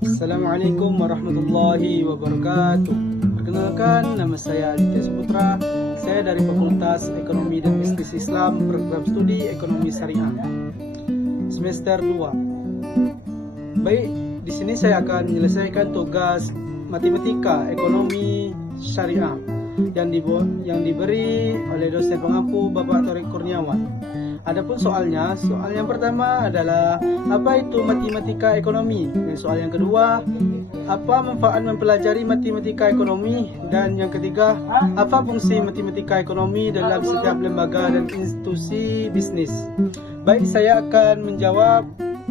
Assalamualaikum warahmatullahi wabarakatuh. Perkenalkan, nama saya Aditya Saputra. Saya dari Fakultas Ekonomi dan Bisnis Islam, program studi Ekonomi Syariah, semester 2. Baik, di sini saya akan menyelesaikan tugas matematika ekonomi syariah yang diberi oleh dosen pengampu Bapak Torik Kurniawan. Adapun soal yang pertama adalah apa itu matematika ekonomi, dan soal yang kedua apa manfaat mempelajari matematika ekonomi, dan yang ketiga apa fungsi matematika ekonomi dalam setiap lembaga dan institusi bisnis. Baik, saya akan menjawab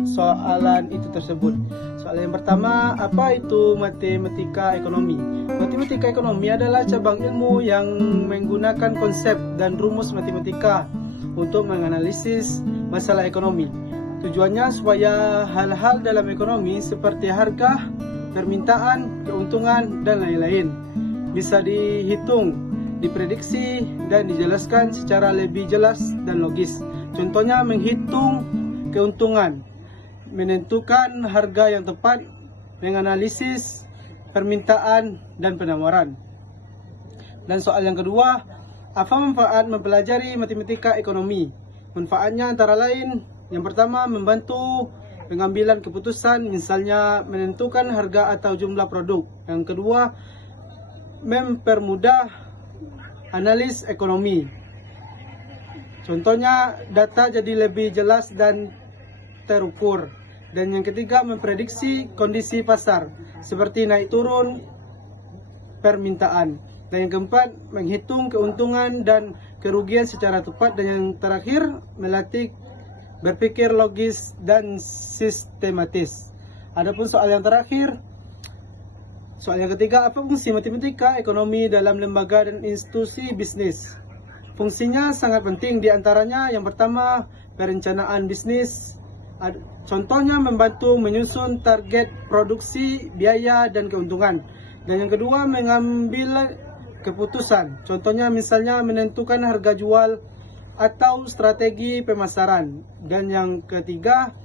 soalan itu tersebut. Soal yang pertama, apa itu matematika ekonomi? Matematika ekonomi adalah cabang ilmu yang menggunakan konsep dan rumus matematika untuk menganalisis masalah ekonomi. Tujuannya supaya hal-hal dalam ekonomi seperti harga, permintaan, keuntungan, dan lain-lain bisa dihitung, diprediksi, dan dijelaskan secara lebih jelas dan logis. Contohnya menghitung keuntungan, menentukan harga yang tepat, menganalisis permintaan dan penawaran. Dan soal yang kedua, apa manfaat mempelajari matematika ekonomi? Manfaatnya antara lain, yang pertama membantu pengambilan keputusan, misalnya menentukan harga atau jumlah produk. Yang kedua, mempermudah analis ekonomi. Contohnya, data jadi lebih jelas dan terukur. Dan yang ketiga, memprediksi kondisi pasar, seperti naik turun permintaan. Dan yang keempat, menghitung keuntungan dan kerugian secara tepat. Dan yang terakhir, melatih berpikir logis dan sistematis. Adapun soal yang terakhir, soal yang ketiga, apa fungsi matematika ekonomi dalam lembaga dan institusi bisnis? Fungsinya sangat penting, diantaranya yang pertama, perencanaan bisnis. Contohnya membantu menyusun target produksi, biaya, dan keuntungan. Dan yang kedua, mengambil keputusan. Contohnya misalnya menentukan harga jual atau strategi pemasaran. Dan yang ketiga,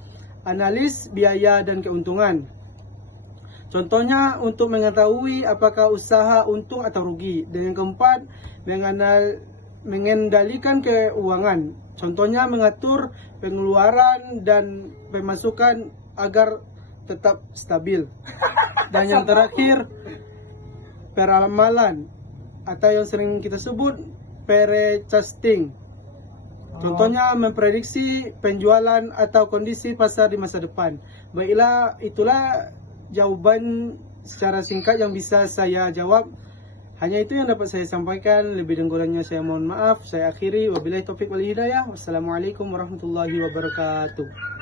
analis biaya dan keuntungan. Contohnya untuk mengetahui apakah usaha untung atau rugi. Dan yang keempat, mengendalikan keuangan. Contohnya mengatur pengeluaran dan pemasukan agar tetap stabil. Dan yang terakhir, peramalan atau yang sering kita sebut forecasting. Contohnya memprediksi penjualan atau kondisi pasar di masa depan. Baiklah, itulah jawaban secara singkat yang bisa saya jawab. Hanya itu yang dapat saya sampaikan. Lebih dan kurangnya saya mohon maaf. Saya akhiri. Wabillahi taufiq wal hidayah. Wassalamualaikum warahmatullahi wabarakatuh.